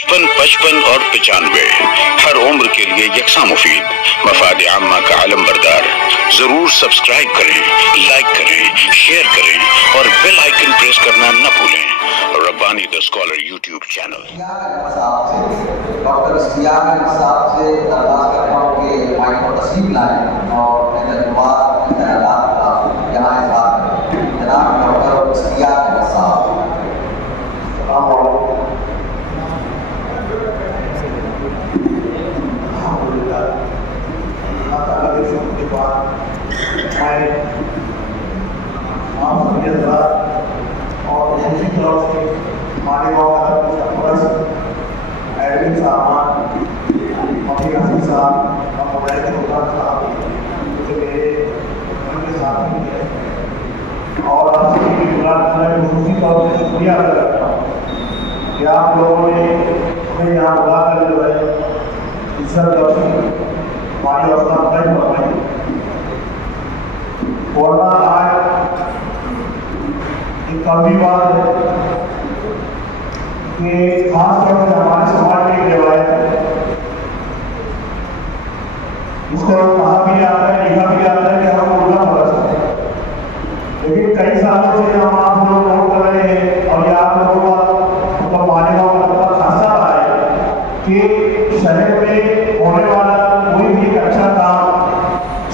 55 और 95 हर उम्र के लिए यकसा मुफीद, मफाद आम्मा का आलम बरदार। जरूर सब्सक्राइब करें, लाइक करें, शेयर करें और बेल आइकन प्रेस करना न भूलें। Rabbani the scholar YouTube channel. Doctor Ishtiaq sahab से दरख्वास्त करता हूँ कि माइक पर तस्लीम लाएं और ख्यालात का यहाँ इजहार करें। जनाब डॉक्टर इश्तियाक साहब। के बाद आप सभी और दूसरी तरफ से मालेगांव का एडमिन साहब मफी हसन साहब और मुबैद खुदा साहब जो मेरे उनके साथ ही है और आप सभी की मैं दूसरी तरफ से शुक्रिया अदा करता हूँ कि आप लोगों ने हमें यहाँ बुला कर जो है इज्जत दर्शी हमारी अवस्था तय करवाई। वरना आज एक कभी बात है कि खासतौर से हमारे समाज में एक रिवायत है, इसको कहा भी जाता है, लिखा भी जाता है कि हम उल्टा फर्ज है। लेकिन कई सालों से हम आप लोग नोट कर रहे हैं और ये आप लोगों का मतलब मालेगांव का बहुत खासा रहा है कि शहर में होने वाला कोई भी एक अच्छा काम,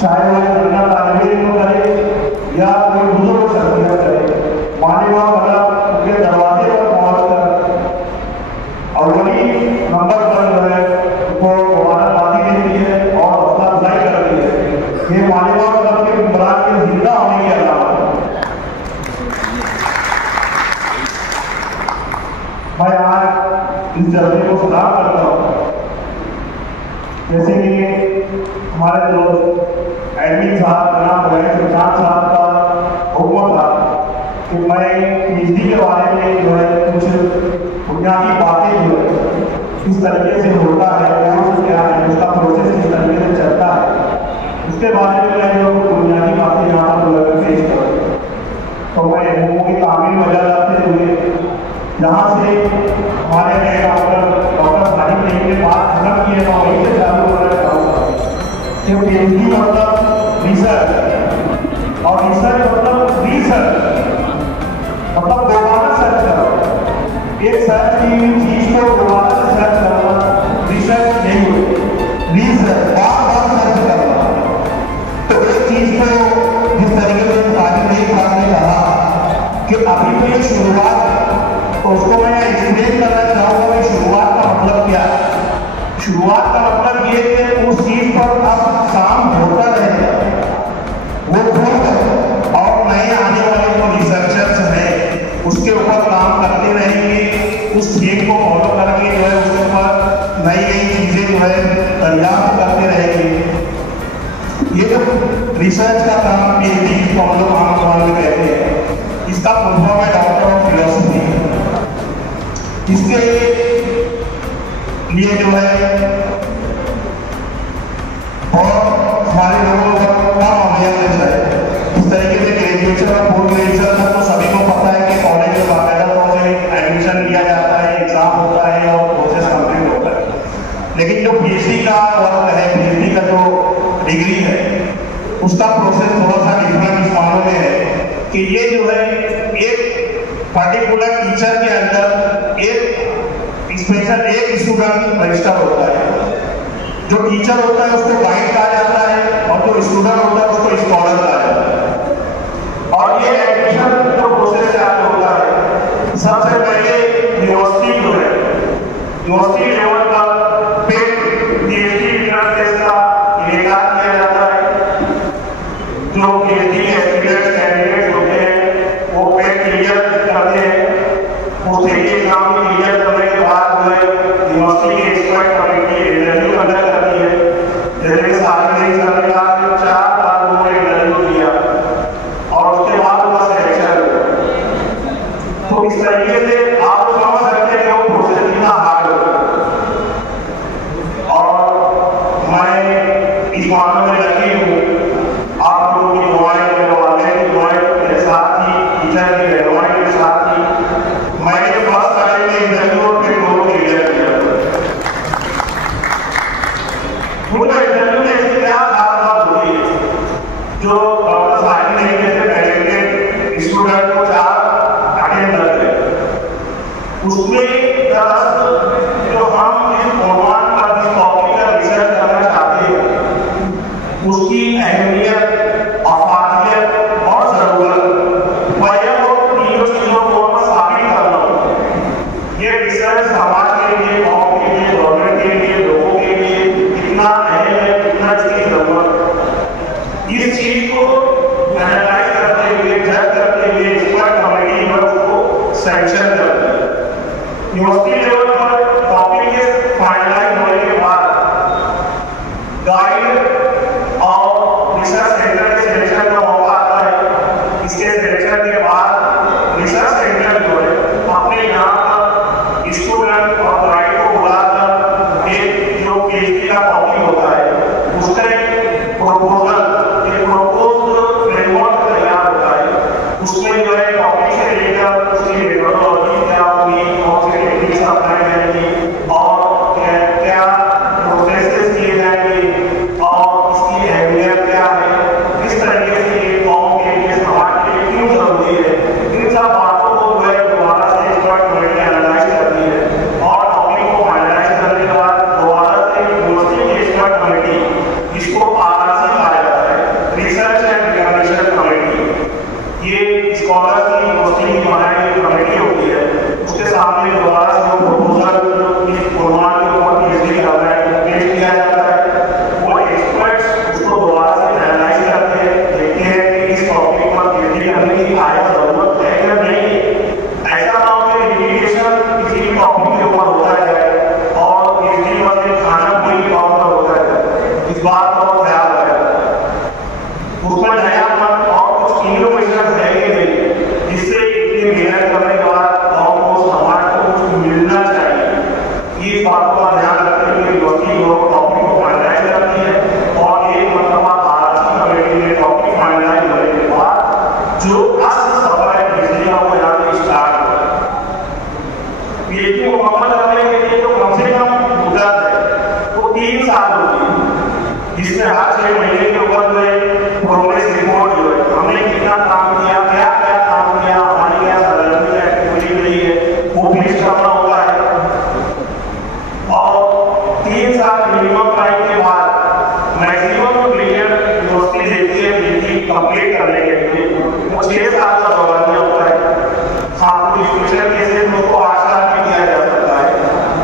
चाहे वो दुनिया तालिब इल्म करे या कोई बुजुर्ग शख्सियत करे, मालेगांव वाला उनके दरवाजे पर पहुंचकर अव्वली नंबर पर जो है उनको मुबारकबादी देती है और हौसला अफजाई करती है। ये मालेगांव क्लब के मेंबरान के जिंदा होने की अलामत है। मैं आज इस जज्बे को सलाम करता हूँ। जैसे कि हमारे दोस्त एडमिन साहब जनाब मुबैद खुदा साहब का हुक्म था कि मैं पीएचडी के बारे में जो है कुछ बुनियादी बातें जो है किस तरीके से होता है, कौन से क्या है, उसका प्रोसेस किस तरीके से चलता है, उसके बारे में मैं जो बुनियादी बातें यहाँ पर पेश करूँ। तो मैं हुक्मों की तामील वजह करते हुए यहाँ से हमारे डॉक्टर साहिब ने ये बात खत्म की है, मैं वहीं से चालू करना चाहूँगा कि पीएचडी मतलब रिसर्च और रिसर्च मतलब रिसर्च मतलब दोबारा सर्च करो। एक सर्च की हुई चीज को दोबारा से सर्च करना रिसर्च नहीं होती, रिसर्च बार बार सर्च करना। तो एक चीज को जिस तरीके से साहिब ने कहा कि अभी तो ये शुरुआत, तो उसको मैं एक्सप्लेन करना चाहूँगा कि शुरुआत का मतलब क्या है। शुरुआत का मतलब ये कि उस चीज पर अब काम होता रहेगा, वो खुद और नए आने वाले जो रिसर्चर्स हैं उसके ऊपर काम करते रहेंगे, उस थीम को फॉलो करके जो है उसके ऊपर नई नई चीजें जो है दरियाफ्त करते रहेंगे। ये जो रिसर्च का काम पीएचडी को हम लोग आम तौर में कहते हैं, इसका फुल फॉर्म है डॉक्टर ऑफ फिलॉसफी। इसके लिए जो है और हमारे लोगों को कम अवेयरनेस है। इस तरीके से ग्रेजुएशन और पोस्ट ग्रेजुएशन तक तो सभी को पता है कि कॉलेज में बाकायदा तौर से एडमिशन लिया जाता है, एग्जाम होता है और प्रोसेस कंप्लीट होता है। लेकिन जो पीएचडी का वर्क है, पीएचडी का जो डिग्री है, उसका प्रोसेस थोड़ा सा डिफरेंट इस मानों में है कि ये जो है एक पर्टिकुलर टीचर के अंदर एक स्पेशल एक स्टूडेंट रजिस्टर होता है। जो टीचर होता है उसको गाइड कहा जाता है और जो स्टूडेंट होता है उसको स्कॉलर कहा जाता है। और ये एडमिशन जो प्रोसेस चालू होता है, सबसे पहले यूनिवर्सिटी जो है, यूनिवर्सिटी लेवल का पेड पीएचडी एंट्रेंस टेस्ट का इनेकार किया जाता है। जो पीएचडी एस्पिरेंट्स कैंडिडेट होते हैं वो पेड क्लियर करते हैं, उस एग्जाम क्लियर करने के बाद जो है यूनिवर्सिटी की एक्सपर्ट कमेटी इंटरव्यू कंडक्ट करती है। जैसे सारे नहीं करने का 4 बार उन्होंने इंटरव्यू किया और उसके बाद उनका सिलेक्शन हुआ। तो इस तरीके से आप समझ सकते हैं कि वो प्रोसेस कितना हार्ड होगा। बातों का ध्यान रखते हुए यूनिवर्सिटी टॉपिक को फाइनलाइज करती है और एक मतलब आरसी कमेटी में टॉपिक फाइनलाइज होने के बाद जो असल सफर है बिजली का वो यहाँ पे स्टार्ट होता है। पीएचडी मुकम्मल करने के लिए तो कम से कम मुद्दत है वो 3 साल होती है, जिसमें हर 6 महीने के ऊपर जो है प्रोग्रेस रिपोर्ट जो है हमने कितना काम किया, क्या क्या काम किया, हमारी क्या सरगर्मी एक्टिविटी रही है वो लिस्ट करना होता है। और 3 साल मिनिमम टाइम के बाद मैक्सिमम क्लियर यूनिवर्सिटी देती है पीएचडी कंप्लीट करने के लिए वो 6 साल का दौरानिया होता है। हाँ, कुछ स्पेशल केसेस को 8 साल भी दिया जा सकता है,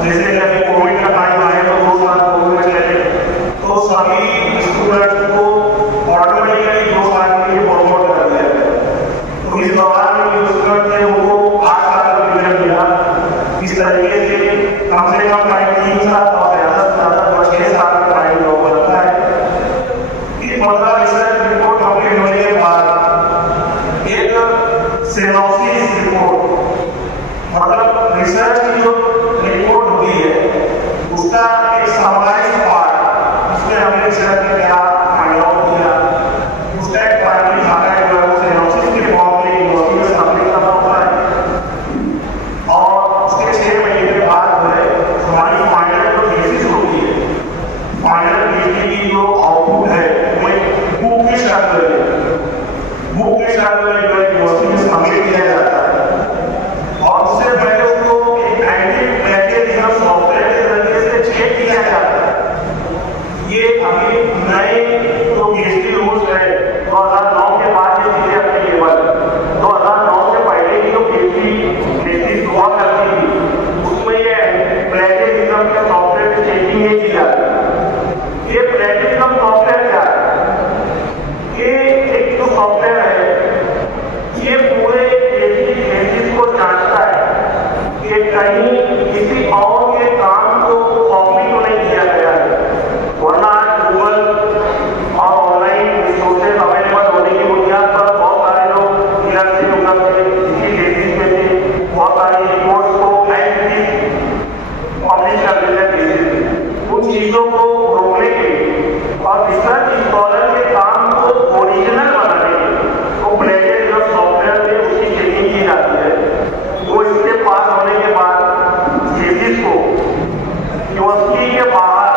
जैसे कि अभी कोविड का टाइम आया तो 2 साल कोविड में चले तो सभी स्टूडेंट्स को ऑटोमेटिकली 2 साल के लिए प्रमोट कर दिया गया। तो इस दौरान जो स्टूडेंट थे उनको 8 साल का पीरियड मिला। इस तरीके से कम से कम टाइम 3 साल और ज़्यादा से ज़्यादा 6 साल का टाइम लोग लगता है। इस मतलब रिसर्च रिपोर्ट कंप्लीट होने के बाद एक सिनॉप्सिस रिपोर्ट मतलब रिसर्च की जो रिपोर्ट हुई है उसका एक समराइज पार्ट, उसमें हमने रिसर्च में क्या फाइंड आउट किया उसका एक प्राइमरी खाता है जो है वो सिनॉप्सिस के फॉर्म में यूनिवर्सिटी में सबमिट करना होता है और उसके 6 महीने के बाद जो है हमारी फाइनल जो थीसिस होती है, फाइनल थीसिस की जो आउटपुट है वो बुक के शक्ल में जो यूनिवर्सिटी में सबमिट किया जाता है और उससे पहले उसको एक एंटी प्लेगरिज्म सॉफ्टवेयर के जरिए से चेक किया जाता है। ये अभी नए जो पीएचडी रूल्स है 2009 के बाद ये चीजें एप्लीकेबल, 2009 से पहले की जो पीएचडी थीसिस हुआ करती थी उसमें ये प्लेगरिज्म के सॉफ्टवेयर से चेकिंग नहीं की जाती। ये प्लेगरिज्म सॉफ्टवेयर क्या है? ये एक जो सॉफ्टवेयर है ये पूरे थीसिस को जांचता है कि कहीं किसी और के काम को कॉपी तो नहीं किया गया है, वरना गूगल और ऑनलाइन रिसोर्सेज अवेलेबल होने की बुनियाद पर बहुत सारे लोग इधर से उधर से इसी थीसिस में से बहुत सारी रिपोर्ट्स को पब्लिश कर देते हैं। उन चीजों को रोकने के लिए और रिसर्च स्कॉलर के काम को ओरिजिनल बनाने के लिए वो प्लेगरिज्म सॉफ्टवेयर में उसकी चेकिंग की जाती है। वो इसके पास होने के बाद थीसिस को यूनिवर्सिटी के बाहर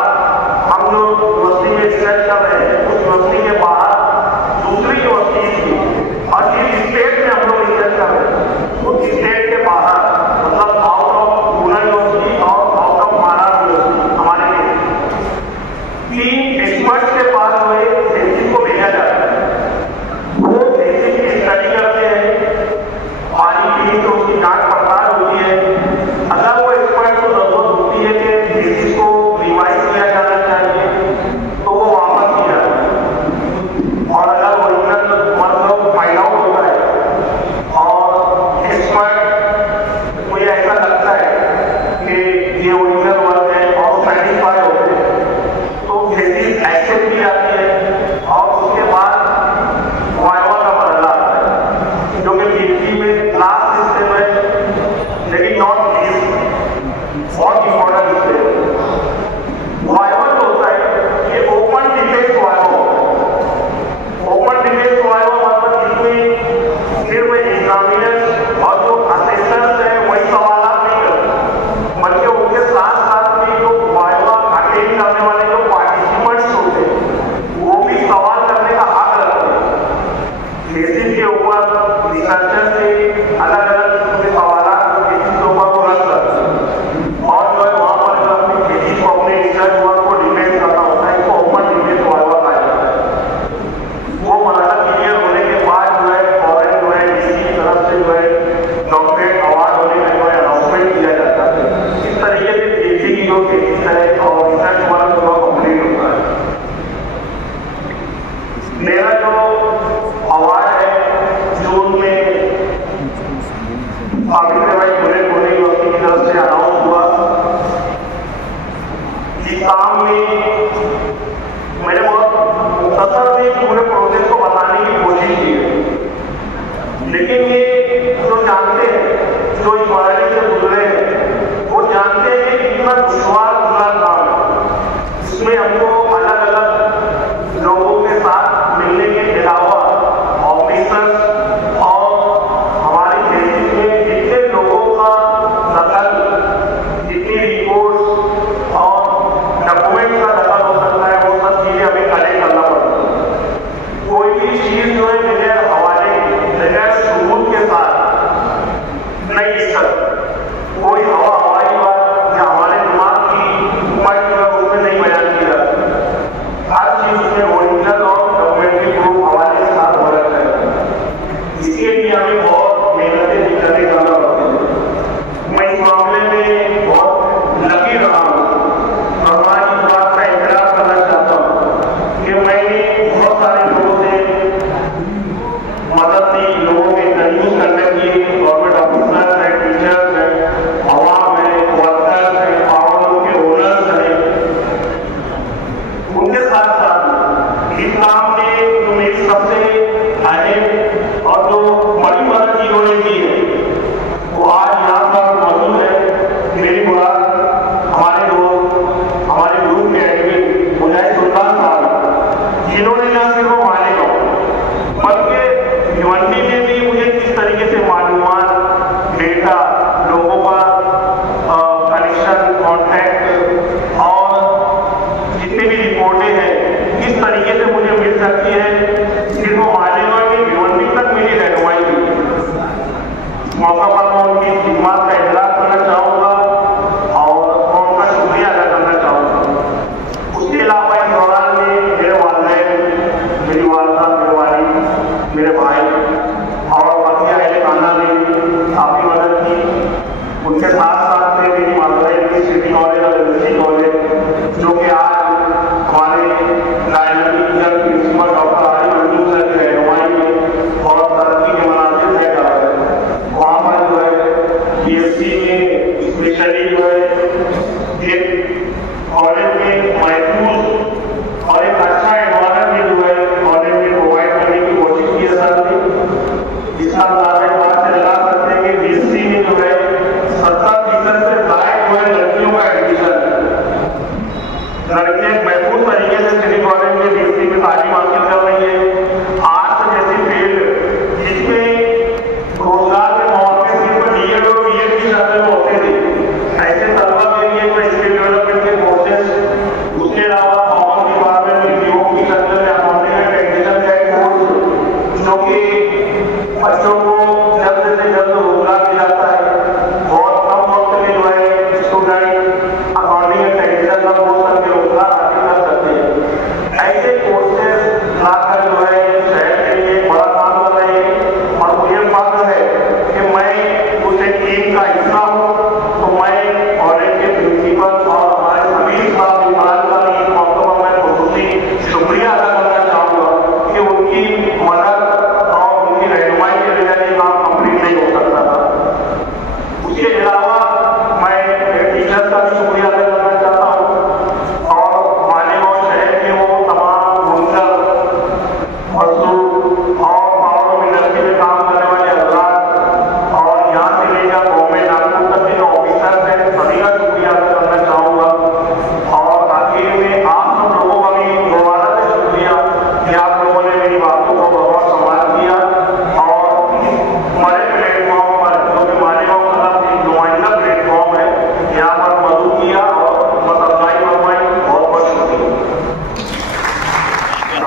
हम जो यूनिवर्सिटी में रिसर्च कर रहे हैं उस यूनिवर्सिटी के बाहर दूसरी यूनिवर्सिटी की और जिस स्टेट में हम लोग रिसर्च कर रहे हैं उस स्टेट के बाहर मतलब आउट ऑफ पूना यूनिवर्सिटी और आउट ऑफ महाराष्ट्र यूनिवर्सिटी हमारे 3 एक्सपर्ट्स के पास हुए थीसिस को भेजा जाता है। वो थीसिस की स्टडी करते हैं, पानी पीने तो उसकी जांच पड़ताल होती है। अगर वो एक्सपर्ट को जरूरत होती है कि थीसिस को रिवाइज किया जाना चाहिए तो वो वापस किया जाता है और अगर ओरिजिनल मतलब फाइंड आउट होता है और एक्सपर्ट को ये ऐसा लगता है कि ये ओरिजिनल वर्क है और सेटिस्फाई होते हैं तो थीसिस एक्सेप्ट की जाती है और उसके बाद वाइवा का मरहला आता है जो कि पीएचडी में लास्ट स्टेप है लेकिन नॉट लीस्ट बहुत इंपॉर्टेंट स्टेप। वाइवा जो होता है ये ओपन डिबेट वाइवा होता है। ओपन डिबेट वाइवा मतलब इसमें सिर्फ एग्जामिनर्स और जो असेसर्स है वही सवाल नहीं करते बल्कि उनके साथ साथ में जो वाइवा अटेंड करने वाले जो पार्टिसिपेंट्स होते हैं वो भी सवाल करने का हक रखते हैं। थीसिस के ऊपर रिसर्चर से अलग अलग सवाल थीसिस के ऊपर रख सकते हैं और जो है वहाँ पर जो अपनी थीसिस को अपने रिसर्च वर्क को डिफेंड करना होता है। इसको ओपन डिबेट वाइवा कहा जाता है। वो मरहला क्लियर होने के बाद जो है फॉरेन जो है डीसी की तरफ से जो है डॉक्टरेट अवार्ड होने का जो है अनाउंसमेंट किया जाता है। इस तरीके से पीएचडी की जो थीसिस है और रिसर्च वर्क जो कंप्लीट होता है। मेरा जो अवार्ड है जून में सावित्रीबाई फुले पुणे यूनिवर्सिटी की तरफ से अनाउंस हुआ। इस काम में मैंने बहुत मुख्तसर में पूरे प्रोसेस को बताने की कोशिश की है, लेकिन ये जो जानते हैं जो इस वायरस से गुजरे हैं वो जानते हैं कि कितना दुश्वार सब हो सके रोजगार हासिल कर सकते। ऐसे कोर्सेज लाकर जो है शहर के लिए बड़ा काम कर रहे हैं और मुझे फख्र है कि मैं उस एक टीम का हिस्सा हूँ। तो मैं कॉलेज के प्रिंसिपल और हमारे सभी साहब इमरान का इस मौके पर मैं बहुत शुक्रिया अदा करना चाहूँगा कि उनकी मदद और उनकी रहनुमाई के बगैर ये काम कंप्लीट नहीं हो सकता था। उसके अलावा मैं टीचर का भी शुक्रिया अदा करना चाहता हूँ और मालेगांव शहर के वो तमाम बुनकर मजदूर और पावर इंडस्ट्री में काम करने वाले हजरात और यहाँ से लेकर गवर्नमेंट नागपुर तक के जो ऑफिसर्स हैं सभी का शुक्रिया अदा करना चाहूँगा। और आखिर में आप सब लोगों का भी दोबारा से शुक्रिया कि आप लोगों ने मेरी बातों को बहुत संभाल किया और हमारे प्लेटफॉर्म पर जो कि मालेगांव का एक नुमाइंदा प्लेटफॉर्म है यहाँ पर मदद किया और मतदाई फरमाई। बहुत बहुत शुक्रिया।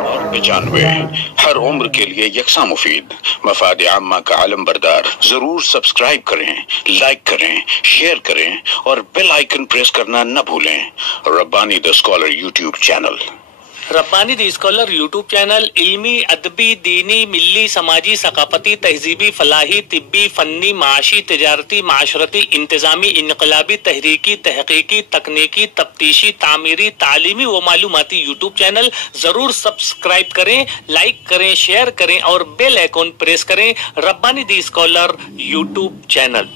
और 95 हर उम्र के लिए यकसा मुफीद मफाद आम्मा का आलम बरदार। जरूर सब्सक्राइब करें, लाइक करें, शेयर करें और बेल आइकन प्रेस करना न भूलें। Rabbani the scholar YouTube channel. Rabbani the scholar YouTube channel इल्मी, अदबी, दीनी, मिल्ली, समाजी, सकाफती, तहजीबी, फलाही, तिब्बी, फन्नी, माशी, तिजारती, माशरती, इंतजामी, इनकलाबी, तहरीकी, तहकीकी, तकनीकी, तफ्तीशी, तामीरी, तालीमी व मालूमाती यूट्यूब चैनल जरूर सब्सक्राइब करें, लाइक करें, शेयर करें और बेल आइकन प्रेस करें। Rabbani the scholar YouTube channel.